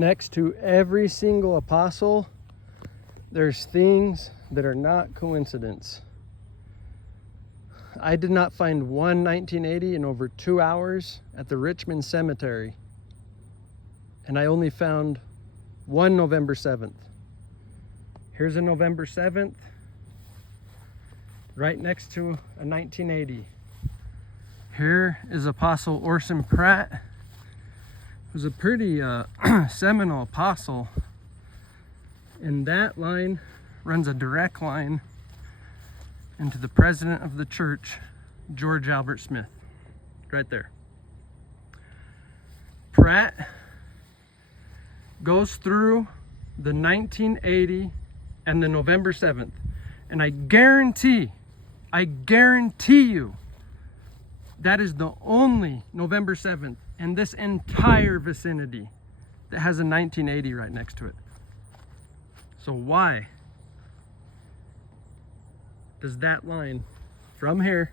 Next to every single apostle, there's things that are not coincidence. I did not find one 1980 in over 2 hours at the Richmond Cemetery. And I only found one November 7th. Here's a November 7th, right next to a 1980. Here is Apostle Orson Pratt, who's a pretty seminal apostle. And that line runs a direct line into the president of the church, George Albert Smith, right there. Pratt goes through the 1980 and the November 7th, and I guarantee you that is the only November 7th in this entire vicinity that has a 1980 right next to it. So why does that line from here,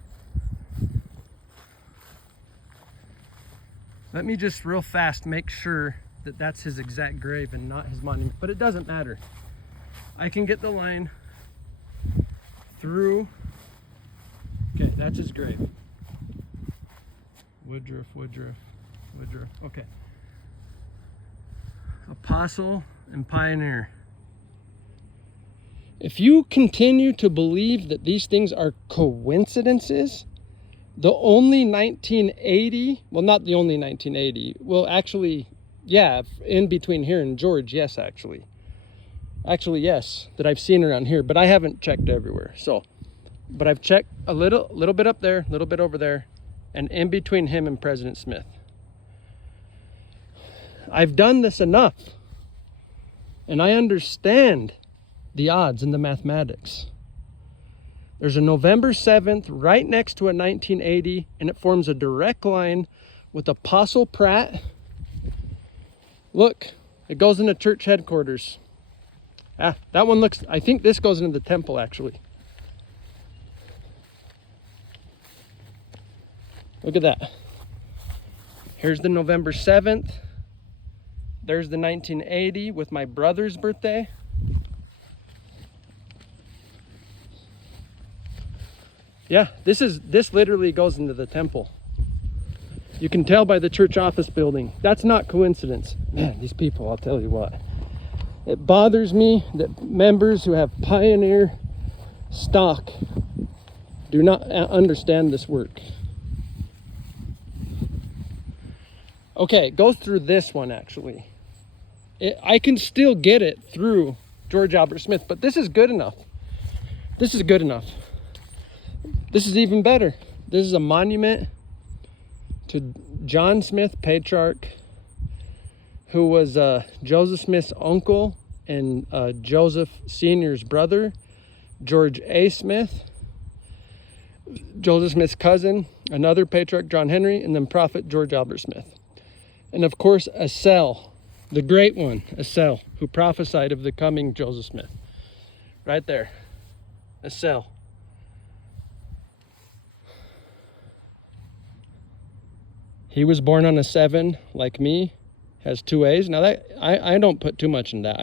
let me just real fast make sure that that's his exact grave and not his monument, but it doesn't matter. I can get the line through. Okay, that's his grave. Woodruff. Okay. Apostle and pioneer. If you continue to believe that these things are coincidences, the only 1980, well, not the only 1980, well, actually, yeah, in between here and George, yes, actually, yes, that I've seen around here, but I haven't checked everywhere. So, but I've checked a little bit up there, a little bit over there, and in between him and President Smith. I've done this enough, and I understand the odds and the mathematics. There's a November 7th right next to a 1980, and it forms a direct line with Apostle Pratt. Look, it goes into church headquarters. That one looks, I think this goes into the temple actually. Look at that. Here's the November 7th. There's the 1980 with my brother's birthday. Yeah, this literally goes into the temple. You can tell by the church office building. That's not coincidence. Man, these people, I'll tell you what. It bothers me that members who have pioneer stock do not understand this work. Okay, it goes through this one actually. I can still get it through George Albert Smith, but this is good enough. This is good enough. This is even better. This is a monument to John Smith, patriarch, who was Joseph Smith's uncle and Joseph Sr.'s brother, George A. Smith, Joseph Smith's cousin, another patriarch, John Henry, and then prophet George Albert Smith. And of course, Asel, the great one, Asel, who prophesied of the coming Joseph Smith. Right there, Asel. He was born on a 7, like me, has 2 A's. Now that I don't put too much in that.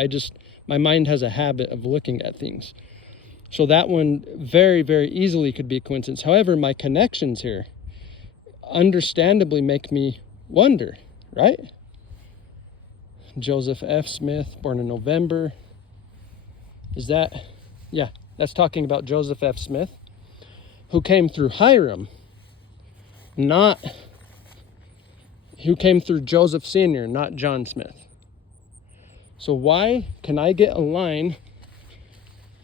My mind has a habit of looking at things. So that one very, very easily could be a coincidence. However, my connections here understandably make me wonder, right? Joseph F. Smith, born in November. Is that, yeah, that's talking about Joseph F. Smith, who came through Hiram, who came through Joseph Sr., not John Smith. So why can I get a line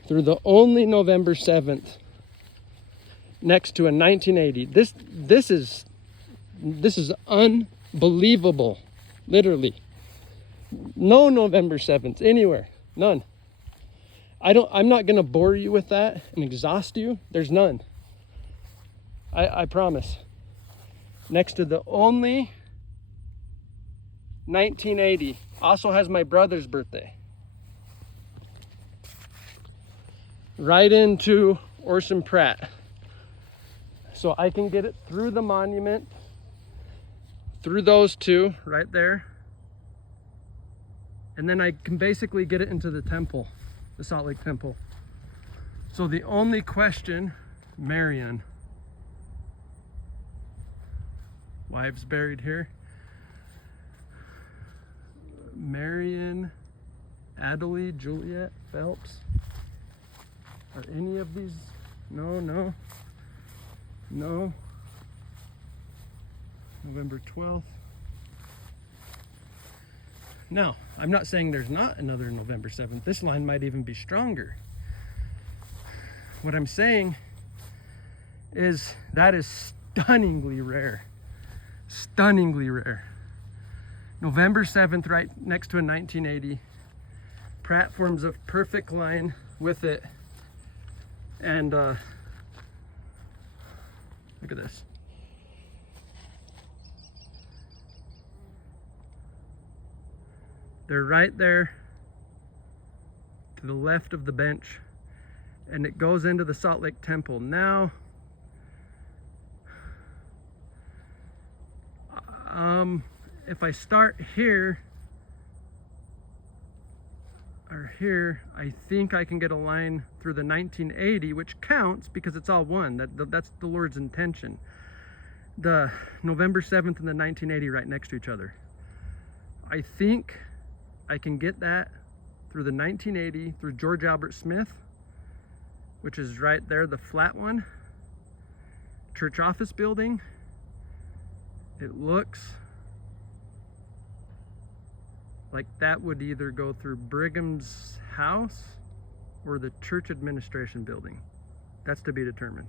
through the only November 7th next to a 1980? This is unbelievable, literally. No November 7th anywhere, none. I'm not gonna bore you with that and exhaust you. There's none. I promise. Next to the only 1980, also has my brother's birthday. Right into Orson Pratt. So I can get it through the monument, through those two right there. And then I can basically get it into the temple, the Salt Lake Temple. So the only question, Marion, wives buried here. Marion, Adelaide, Juliet, Phelps. Are any of these? No. November 12th. Now, I'm not saying there's not another November 7th. This line might even be stronger. What I'm saying is that is stunningly rare. Stunningly rare. November 7th, right next to a 1980. Pratt forms a perfect line with it. And look at this. They're right there to the left of the bench, and it goes into the Salt Lake Temple. Now, if I start here or here, I think I can get a line through the 1980, which counts because it's all one. That's the Lord's intention. The November 7th and the 1980 right next to each other. I think I can get that through the 1980, through George Albert Smith, which is right there, the flat one. Church office building. It looks like that would either go through Brigham's house or the church administration building. That's to be determined.